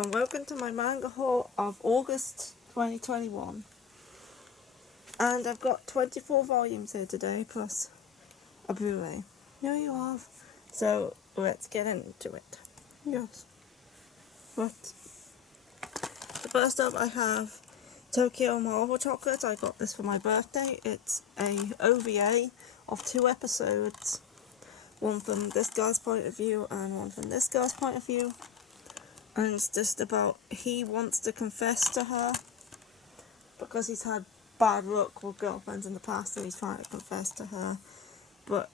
Hello and welcome to my manga haul of August 2021. And I've got 24 volumes here today, plus a Blu-ray. Here you have. So let's get into it. Yes. What? So first up I have Tokyo Marble Chocolate. I got this for my birthday. It's a OVA of 2 episodes. One from this guy's point of view and one from this guy's point of view. And it's just about he wants to confess to her because he's had bad luck with girlfriends in the past, so he's trying to confess to her, but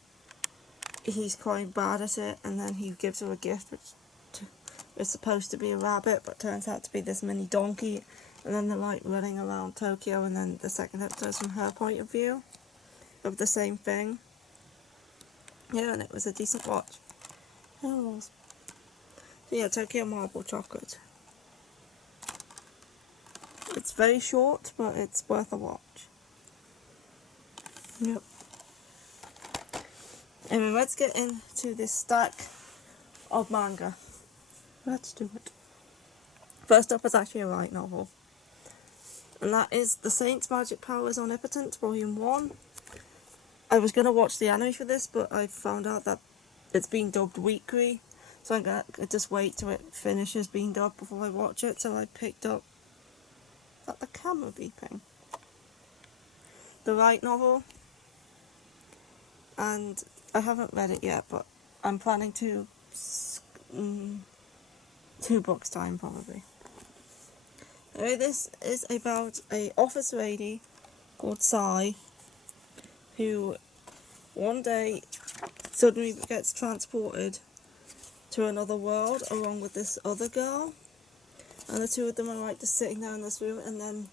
he's quite bad at it. And then he gives her a gift which is supposed to be a rabbit but turns out to be this mini donkey, and then they're like running around Tokyo, and then the second episode is from her point of view of the same thing. Yeah, and it was a decent watch. It was. So yeah, Tokyo Marble Chocolate. It's very short, but it's worth a watch. Yep. Anyway, let's get into this stack of manga. Let's do it. First up is actually a light novel. And that is The Saint's Magic Powers Omnipotent, Volume 1. I was going to watch the anime for this, but I found out that it's being dubbed weekly. So I'm going to just wait till it finishes being dubbed before I watch it. So I picked up... Is that the camera beeping? The light novel. And I haven't read it yet, but I'm planning to 2 books time probably. Anyway, this is about a office lady called Sai who one day suddenly gets transported to another world along with this other girl, and the two of them are like just sitting there in this room, and then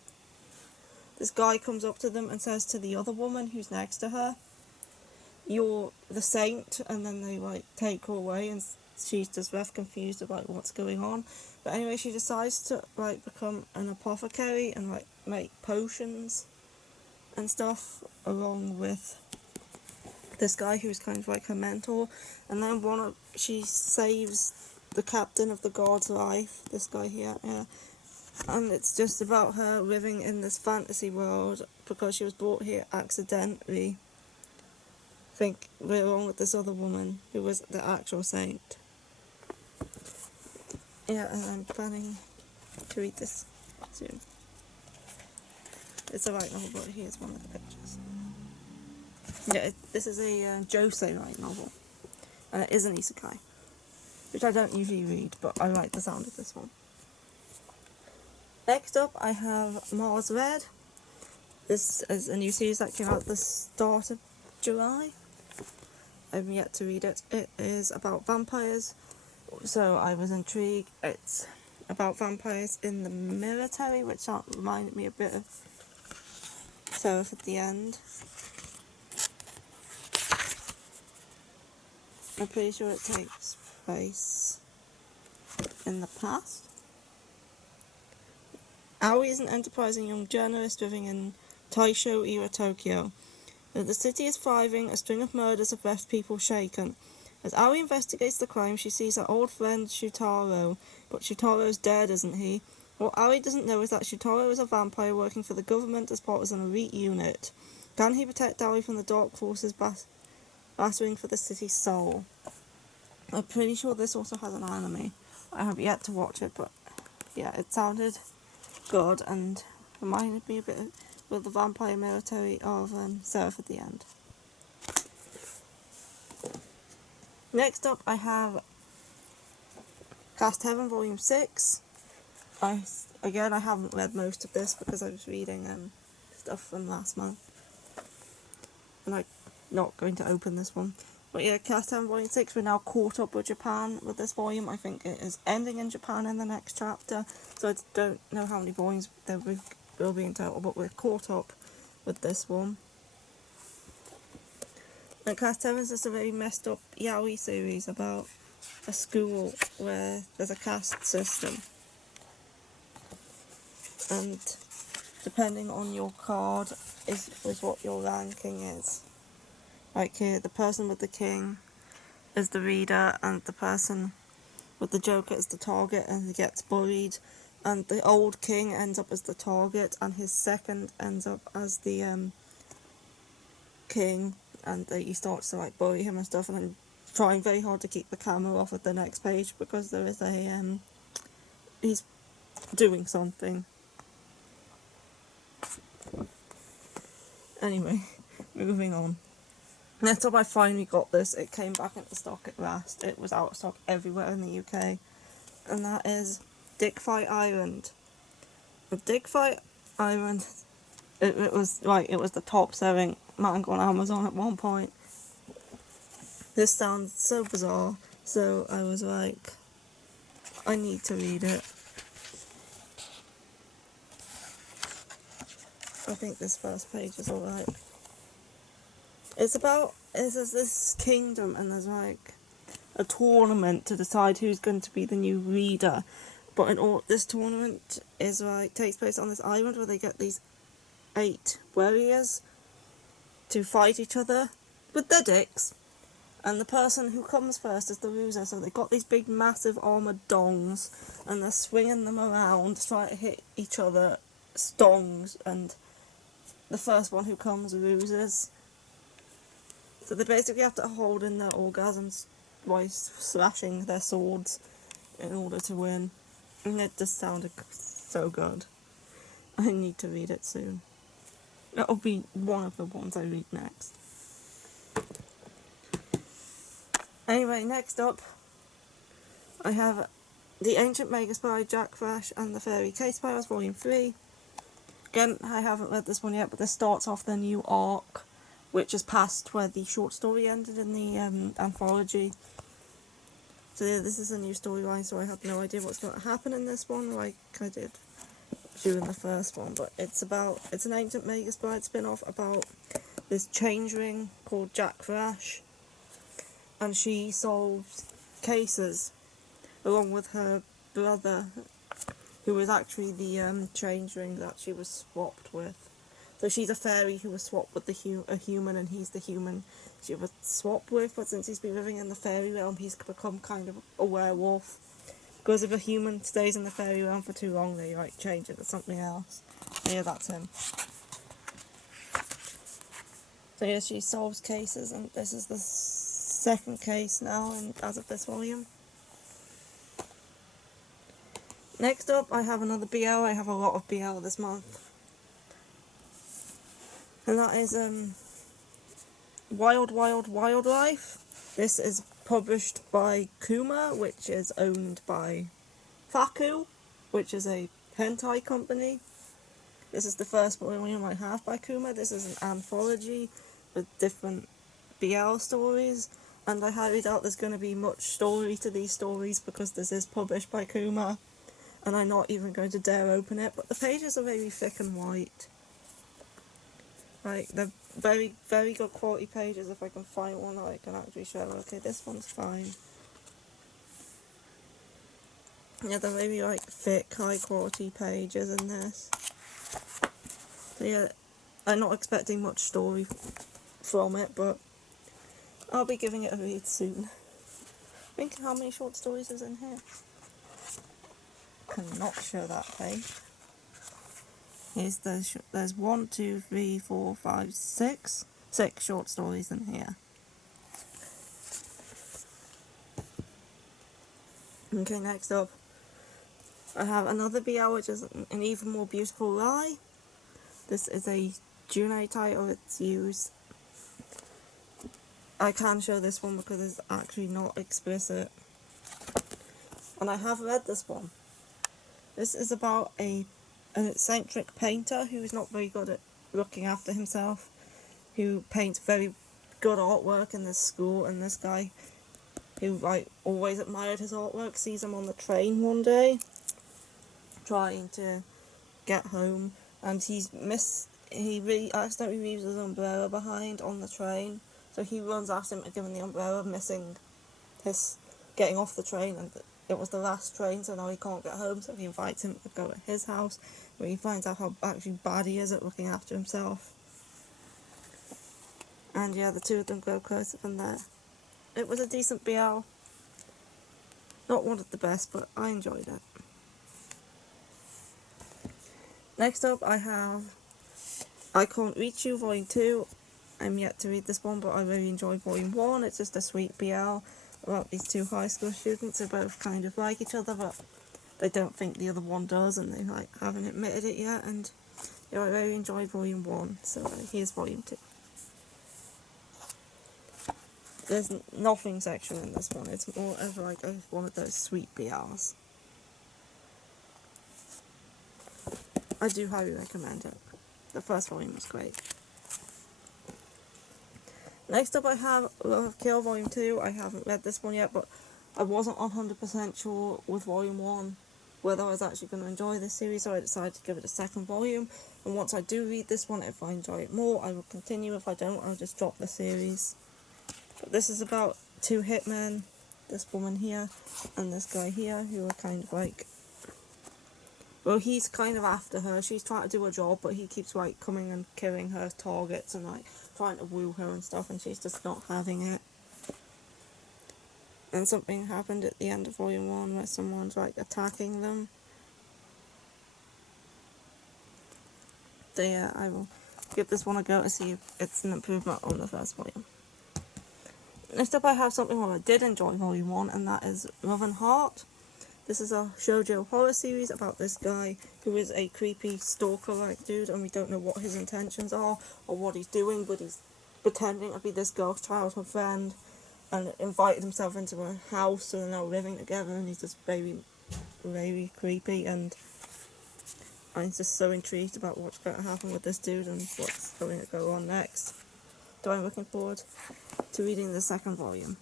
this guy comes up to them and says to the other woman who's next to her, "You're the saint," and then they like take her away, and she's just left confused about what's going on. But anyway, she decides to like become an apothecary and like make potions and stuff along with this guy who's kind of like her mentor. And then she saves the captain of the guard's life, this guy here, yeah. And it's just about her living in this fantasy world because she was brought here accidentally. I think along with this other woman who was the actual saint. Yeah, and I'm planning to read this soon. It's a light novel, but here's one of the pictures. Yeah, this is a Josei light novel, and it is an isekai, which I don't usually read, but I like the sound of this one. Next up, I have Mars Red. This is a new series that came out at the start of July. I've yet to read it. It is about vampires, so I was intrigued. It's about vampires in the military, which reminded me a bit of Seraph at the End. I'm pretty sure it takes place in the past. Aoi is an enterprising young journalist living in Taisho-era Tokyo. Though the city is thriving, a string of murders have left people shaken. As Aoi investigates the crime, she sees her old friend Shutaro, but Shutaro's dead, isn't he? What Aoi doesn't know is that Shutaro is a vampire working for the government as part of an elite unit. Can he protect Aoi from the dark forces battering for the city's soul? I'm pretty sure this also has an anime. I have yet to watch it, but yeah, it sounded good and reminded me a bit of the vampire military of Seraph at the End. Next up, I have Cast Heaven Volume 6. I haven't read most of this because I was reading stuff from last month, and I'm not going to open this one. But yeah, Cast Heaven Volume 6, we're now caught up with Japan with this volume. I think it is ending in Japan in the next chapter, so I don't know how many volumes there will be in total, but we're caught up with this one. And Cast Heaven is just a very messed up yaoi series about a school where there's a caste system, and depending on your card is what your ranking is. Like here, the person with the king is the reader, and the person but the Joker is the target and he gets bullied, and the old king ends up as the target, and his second ends up as the king, and he starts to like bully him and stuff, and I'm trying very hard to keep the camera off at the next page because there is a he's doing something. Anyway, moving on. Next up, I finally got this. It came back into stock at last. It was out of stock everywhere in the UK, and that is Dick Fight Island. With Dick Fight Island, it was the top selling manga on Amazon at one point. This sounds so bizarre, so I was like, I need to read it. I think this first page is alright. It's this kingdom, and there's like a tournament to decide who's going to be the new leader. But this tournament is like takes place on this island where they get these 8 warriors to fight each other with their dicks, and the person who comes first is the loser. So they got these big massive armoured dongs, and they're swinging them around trying to hit each other stongs, and the first one who comes loses. So they basically have to hold in their orgasms by slashing their swords in order to win. And it just sounded so good. I need to read it soon. That'll be one of the ones I read next. Anyway, next up, I have The Ancient Mega Spy, Jack Flash and the Fairy Case Pirates, Volume 3. Again, I haven't read this one yet, but this starts off the new arc, which is past where the short story ended in the anthology. So yeah, this is a new storyline, so I have no idea what's going to happen in this one, like I did during the first one. But it's an Ancient Mega Spy spin-off about this changeling called Jack Flash, and she solves cases along with her brother, who was actually the changeling that she was swapped with. So she's a fairy who was swapped with a human, and he's the human she was swapped with, but since he's been living in the fairy realm, he's become kind of a werewolf. Because if a human stays in the fairy realm for too long, they like change it to something else. So yeah, that's him. So yeah, she solves cases, and this is the second case now, as of this volume. Next up, I have another BL. I have a lot of BL this month. And that is Wild Wild Wildlife. This is published by Kuma, which is owned by Faku, which is a hentai company. This is the first volume I have by Kuma. This is an anthology with different BL stories, and I highly doubt there's going to be much story to these stories because this is published by Kuma, and I'm not even going to dare open it, but the pages are very thick and white. Like, they're very, very good quality pages. If I can find one that I can actually show. Okay, this one's fine. Yeah, they're very, like, thick, high quality pages in this. So yeah, I'm not expecting much story from it, but I'll be giving it a read soon. Think how many short stories is in here. Cannot show that page. There's 1, 2, 3, 4, 5, 6. 6 short stories in here. Okay, next up, I have another BL, which is An Even More Beautiful Lie. This is a Junei title. It's used. I can show this one because it's actually not explicit. And I have read this one. This is about an eccentric painter who is not very good at looking after himself, who paints very good artwork in this school, and this guy who like always admired his artwork sees him on the train one day trying to get home, and he accidentally leaves his umbrella behind on the train, so he runs after him to give him the umbrella, missing his getting off the train, and it was the last train, so now he can't get home, so he invites him to go to his house, where he finds out how actually bad he is at looking after himself. And yeah, the two of them grow closer from there. It was a decent BL. Not one of the best, but I enjoyed it. Next up, I have Cant Reach You Volume 2. I'm yet to read this one, but I really enjoyed Volume 1. It's just a sweet BL about these two high school students who both kind of like each other, but they don't think the other one does, and they like haven't admitted it yet. And you know, I really enjoyed Volume 1, so here's Volume 2. There's nothing sexual in this one. It's more of like one of those sweet BLs. I do highly recommend it. The first volume was great. Next up I have Lot of Kale Volume 2. I haven't read this one yet, but I wasn't 100% sure with Volume 1 whether I was actually going to enjoy this series, so I decided to give it a second volume. And once I do read this one, if I enjoy it more, I will continue. If I don't, I'll just drop the series. But this is about two hitmen, this woman here and this guy here, who are kind of like... Well, he's kind of after her. She's trying to do a job, but he keeps like coming and killing her targets and like trying to woo her and stuff, and she's just not having it. And something happened at the end of Volume 1 where someone's like attacking them. So yeah, I will give this one a go to see if it's an improvement on the first volume. Next up I have something I did enjoy Volume 1, and that is Roving. This is a shoujo horror series about this guy who is a creepy stalker-like dude, and we don't know what his intentions are or what he's doing, but he's pretending to be this girl's childhood friend and invited himself into a house, so they're now living together, and he's just very, very creepy, and I'm just so intrigued about what's going to happen with this dude and what's going to go on next. So I'm looking forward to reading the second volume.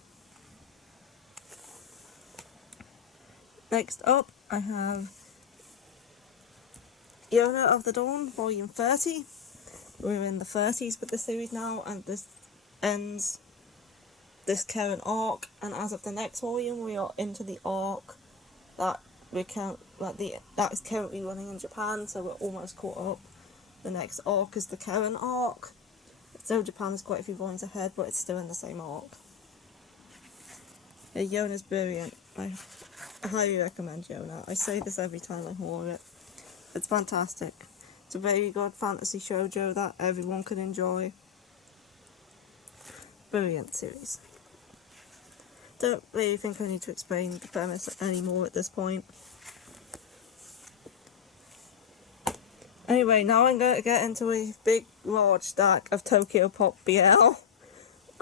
Next up, I have Yona of the Dawn, Volume 30. We're in the 30s with the series now, and this ends this current arc, and as of the next volume, we are into the arc that that is currently running in Japan, so we're almost caught up. The next arc is the current arc. So Japan is quite a few volumes ahead, but it's still in the same arc. Yeah, Yona's brilliant. I highly recommend Yona. I say this every time I hear it. It's fantastic. It's a very good fantasy shoujo that everyone can enjoy. Brilliant series. Don't really think I need to explain the premise anymore at this point. Anyway, now I'm going to get into a big, large stack of Tokyo Pop BL.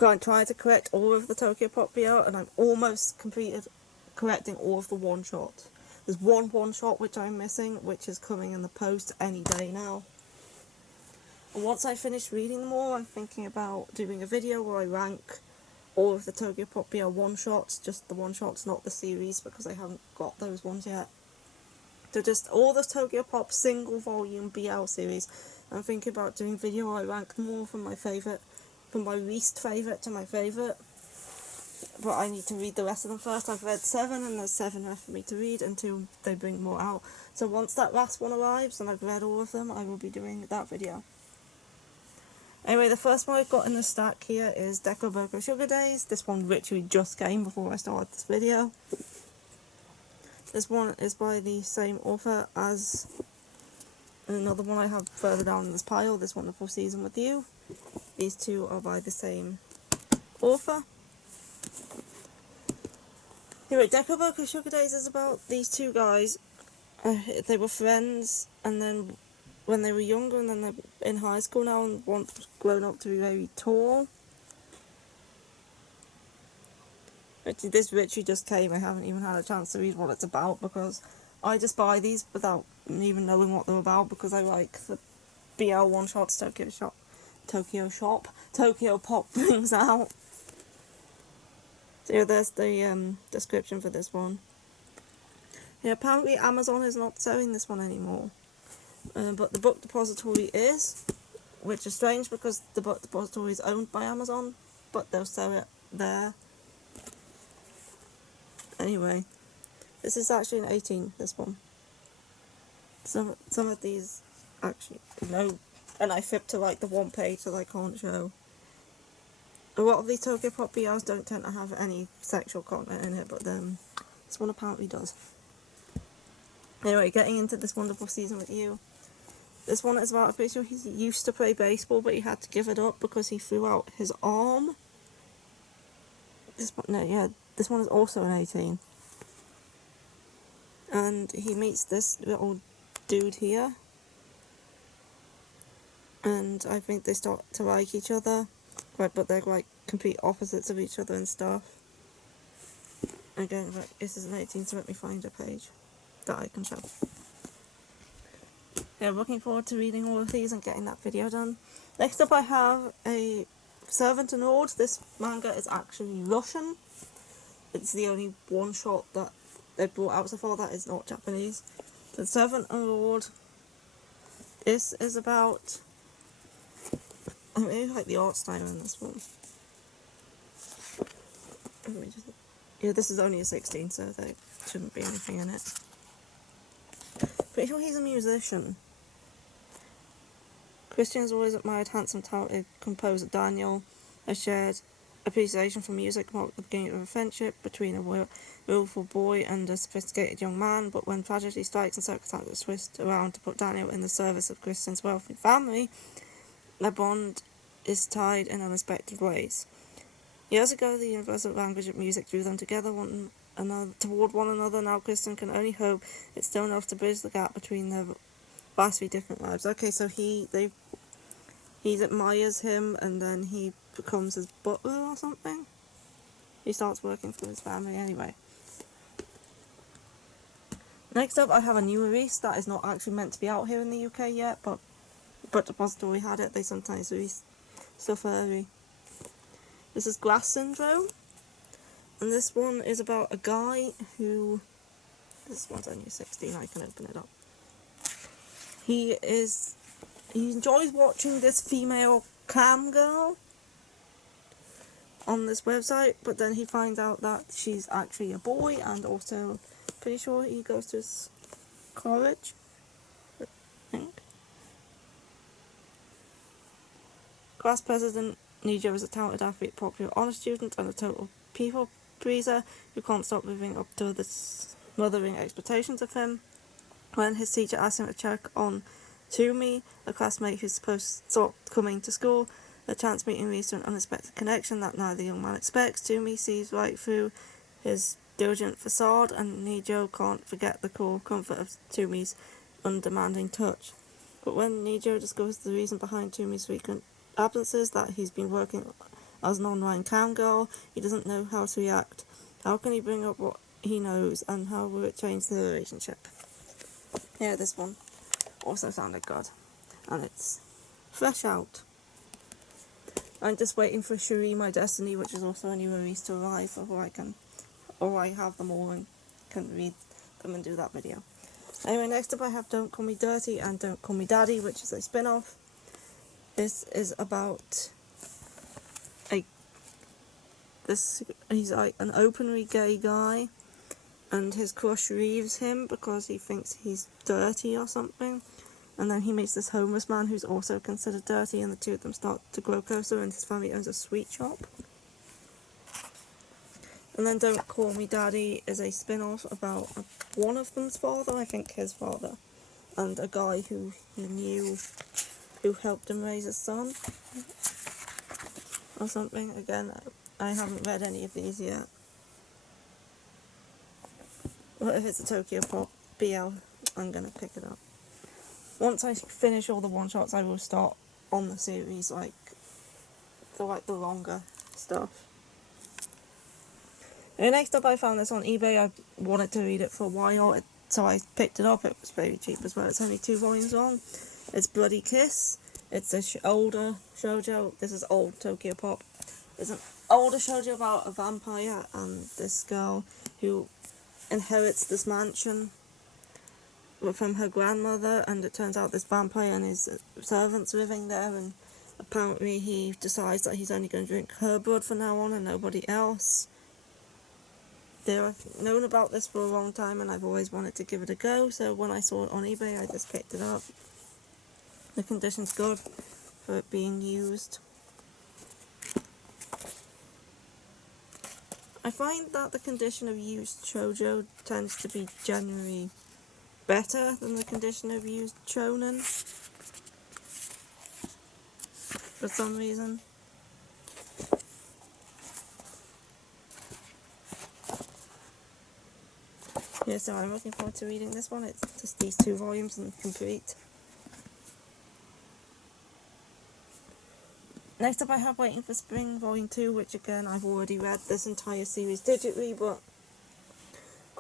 I'm trying to collect all of the Tokyo Pop BL, and I'm almost completed collecting all of the one-shots. There's one shot which I'm missing, which is coming in the post any day now. And once I finish reading them all, I'm thinking about doing a video where I rank all of the Tokyo Pop BL one-shots, just the one-shots, not the series, because I haven't got those ones yet. So just all the Tokyo Pop single volume BL series. I'm thinking about doing a video where I rank them all from my favourite, from my least favourite to my favourite. But I need to read the rest of them first. I've read 7, and there's 7 left for me to read until they bring more out. So once that last one arrives and I've read all of them, I will be doing that video. Anyway, the first one I've got in the stack here is Dekoboko Sugar Days. This one literally just came before I started this video. This one is by the same author as another one I have further down in this pile, This Wonderful Season with You. These two are by the same author. Anyway, Dekoboko Sugar Days is about these two guys. They were friends, and then when they were younger, and then they're in high school now, and one's grown up to be very tall. This literally just came. I haven't even had a chance to read what it's about, because I just buy these without even knowing what they're about, because I like the BL one-shots Tokyo Pop brings out. So yeah, there's the description for this one. Yeah, apparently Amazon is not selling this one anymore, but the Book Depository is, which is strange because the Book Depository is owned by Amazon, but they'll sell it there. Anyway, this is actually an 18, this one. Some of these actually, no, and I flip to like the one page that I can't show. A lot of these Tokyo Pop BLs don't tend to have any sexual content in it, but This one apparently does. Anyway, getting into this wonderful season with you. This one is about a pretty sure he used to play baseball, but he had to give it up because he threw out his arm. This one is also an 18. And he meets this little dude here. And I think they start to like each other. Right, but they're like complete opposites of each other and stuff. Again, this is an 18, so let me find a page that I can show. Yeah, looking forward to reading all of these and getting that video done. Next up I have a Servant and Lord. This manga is actually Russian. It's the only one shot that they brought out so far that is not Japanese. The Servant and Lord. This is about... I really like the art style in this one. Yeah, this is only a 16, so there shouldn't be anything in it. Pretty sure he's a musician. Christian has always admired handsome, talented composer Daniel. A shared appreciation for music marked the beginning of a friendship between a willful boy and a sophisticated young man, but when tragedy strikes and circumstances twist around to put Daniel in the service of Christian's wealthy family, their bond is tied in unexpected ways. Years ago, the universal language of music drew them together toward one another. Now Christian can only hope it's still enough to bridge the gap between their vastly different lives. Okay, so he admires him, and then he becomes his butler or something. He starts working for his family anyway. Next up, I have a new release that is not actually meant to be out here in the UK yet, but Depository had it. They sometimes release stuff early. This is Glass Syndrome, and this one is about a guy who... This one's only 16, I can open it up. He enjoys watching this female cam girl on this website, but then he finds out that she's actually a boy, and also pretty sure he goes to his college, I think. Class president Nijo is a talented athlete, popular honor student, and a total people pleaser who can't stop living up to the smothering expectations of him. When his teacher asks him to check on Tumi, a classmate who's supposed to stop coming to school, a chance meeting leads to an unexpected connection that neither young man expects. Tumi sees right through his diligent facade, and Nijo can't forget the cool comfort of Tumi's undemanding touch. But when Nijo discovers the reason behind Tumi's frequent absences, that he's been working as an online cam girl, he doesn't know how to react. How can he bring up what he knows, and how will it change the relationship? Yeah, this one also sounded good, and it's fresh out. I'm just waiting for Shuri My Destiny, which is also a new release, to arrive before I have them all and can read them and do that video. Anyway, next up I have Don't Call Me Dirty and Don't Call Me Daddy, which is a spin-off. This is about he's like an openly gay guy, and his crush leaves him because he thinks he's dirty or something. And then he meets this homeless man who's also considered dirty, and the two of them start to grow closer, and his family owns a sweet shop. And then Don't Call Me Daddy is a spin-off about one of them's father, I think his father, and a guy who he knew who helped him raise his son or something. Again, I haven't read any of these yet. But if it's a Tokyo Pop BL, I'm gonna pick it up. Once I finish all the one-shots, I will start on the series, the longer stuff. And next up, I found this on eBay. I wanted to read it for a while, so I picked it up. It was very cheap as well. It's only 2 volumes long. It's Bloody Kiss. It's a older shoujo. This is old Tokyo Pop. It's an older shoujo about a vampire and this girl who inherits this mansion from her grandmother, and it turns out this vampire and his servants living there, and apparently he decides that he's only going to drink her blood from now on and nobody else. I've known about this for a long time, and I've always wanted to give it a go, so when I saw it on eBay, I just picked it up. The condition's good for it being used. I find that the condition of used shoujo tends to be generally better than the condition of used shonen for some reason. Yeah, so I'm looking forward to reading this one. It's just these 2 volumes and complete. Next up I have Waiting for Spring Volume 2, which again I've already read this entire series digitally, but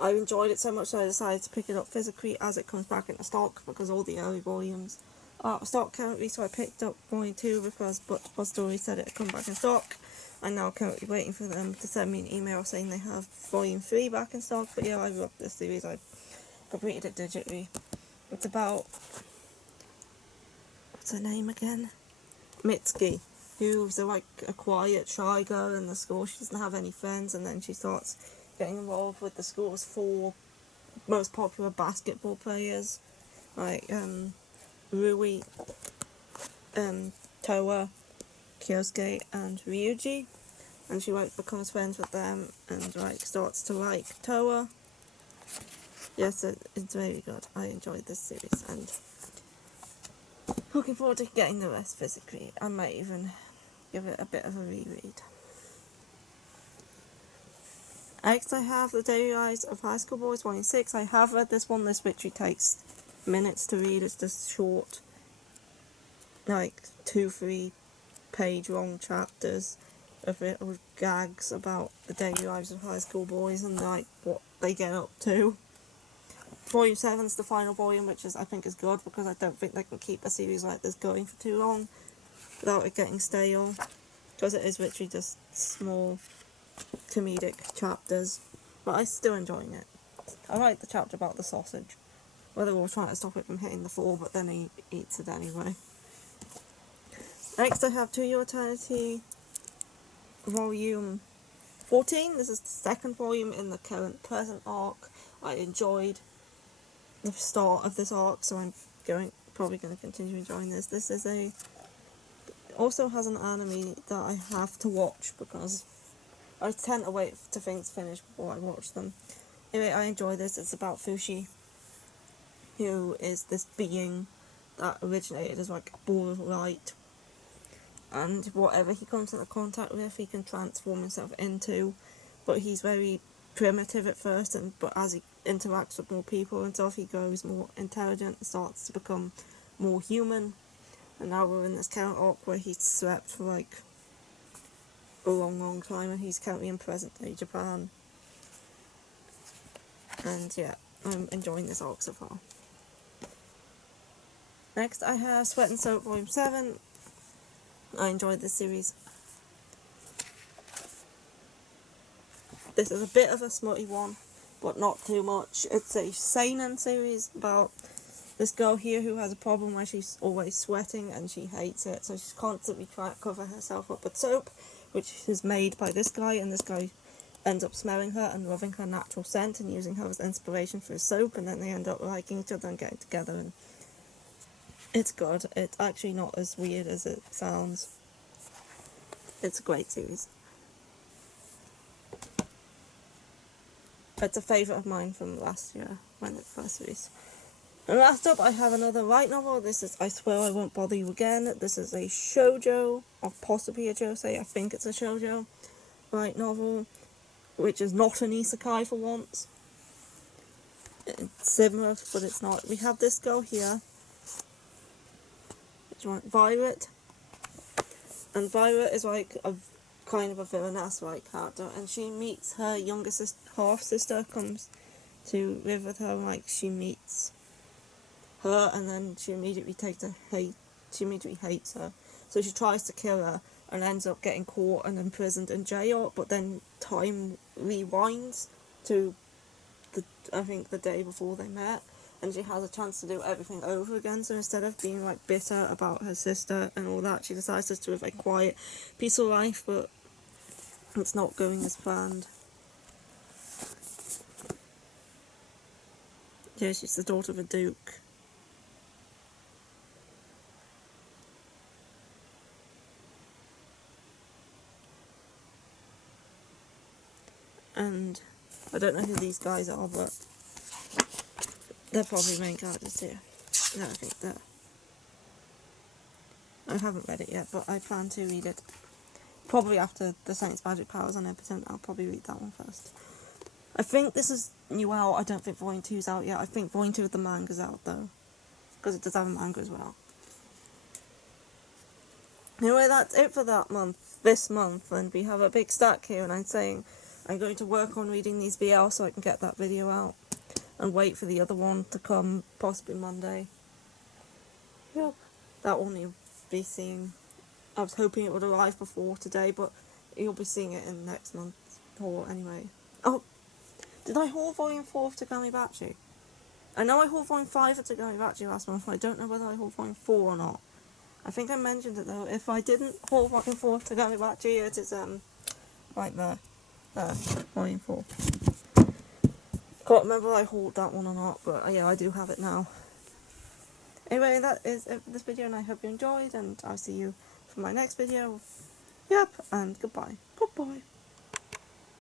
I enjoyed it so much that I decided to pick it up physically as it comes back into stock, because all the early volumes are out of stock currently, so I picked up Volume 2 because Butch Story said it had come back in stock. I'm now currently waiting for them to send me an email saying they have Volume 3 back in stock, but yeah, I love this series. I completed it digitally. It's about, what's her name again? Mitsuki, who's a quiet, shy girl in the school. She doesn't have any friends, and then she starts getting involved with the school's 4 most popular basketball players, like Rui, Toa, Kyosuke, and Ryuji. And she becomes friends with them and starts to like Toa. Yes, it's very good. I enjoyed this series and looking forward to getting the rest physically. I might even give it a bit of a reread. Next I have The Daily Lives of High School Boys Volume 6. I have read this one. This literally takes minutes to read. It's just short, 2-3 page long chapters of little gags about the daily lives of high school boys and what they get up to. Volume 7 is the final volume, which I think is good, because I don't think they can keep a series like this going for too long without it getting stale, because it is literally just small comedic chapters, but I'm still enjoying it. I like the chapter about the sausage, where they're all trying to stop it from hitting the floor, but then he eats it anyway. Next I have To Your Eternity Volume 14. This is the second volume in the current present arc. I enjoyed the start of this arc, so I'm probably going to continue enjoying this. This is also has an anime that I have to watch, because I tend to wait to things finish before I watch them. Anyway, I enjoy this. It's about Fushi, who is this being that originated as a ball of light, and whatever he comes into contact with he can transform himself into, but he's very primitive at first, but as he interacts with more people and stuff, he grows more intelligent and starts to become more human. And now we're in this current arc where he's slept for a long time, and he's currently in present day Japan. And yeah, I'm enjoying this arc so far. Next I have Sweat and Soap Volume 7. I enjoyed this series. This is a bit of a smutty one, but not too much. It's a seinen series about this girl here who has a problem where she's always sweating and she hates it, so she's constantly trying to cover herself up with soap, which is made by this guy, and this guy ends up smelling her and loving her natural scent and using her as inspiration for his soap, and then they end up liking each other and getting together, and it's good. It's actually not as weird as it sounds. It's a great series. It's a favourite of mine from last year when it first released. And last up I have another light novel. This is I Swear I Won't Bother You Again. This is a shoujo, or possibly a josei, I think it's a shoujo light novel, which is not an isekai for once. It's similar, but it's not. We have this girl here, Violet, and Violet is a kind of a villainess character, and she meets her younger half sister, comes to live with her, she meets her, and then she immediately hates her, so she tries to kill her and ends up getting caught and imprisoned in jail. But then time rewinds to the day before they met, and she has a chance to do everything over again. So instead of being bitter about her sister and all that, she decides just to live a quiet, peaceful life, but it's not going as planned. Yeah, she's the daughter of a duke. and I don't know who these guys are, but they're probably main characters here. No, I think that I haven't read it yet, but I plan to read it probably after the Saints Magic Powers on Impotent. I'll probably read that one first. I think this is new out. I don't think Volume 2's out yet. I think Volume 2 of the manga's out though, because it does have a manga as well. Anyway, that's it for this month, and we have a big stack here, and I'm saying I'm going to work on reading these BL so I can get that video out, and wait for the other one to come, possibly Monday. Yep. That one you'll be seeing. I was hoping it would arrive before today, but you'll be seeing it in next month's haul anyway. Oh, did I haul Volume 4 of Tagami Bachi? I know I hauled Volume 5 of Tagami Bachi last month, but I don't know whether I hauled Volume 4 or not. I think I mentioned it though. If I didn't haul Volume 4 of Tagami Bachi, it is right there. Volume 4. Can't remember if I hauled that one or not, but yeah, I do have it now. Anyway, that is it for this video, and I hope you enjoyed, and I'll see you for my next video. Yep, and goodbye. Goodbye.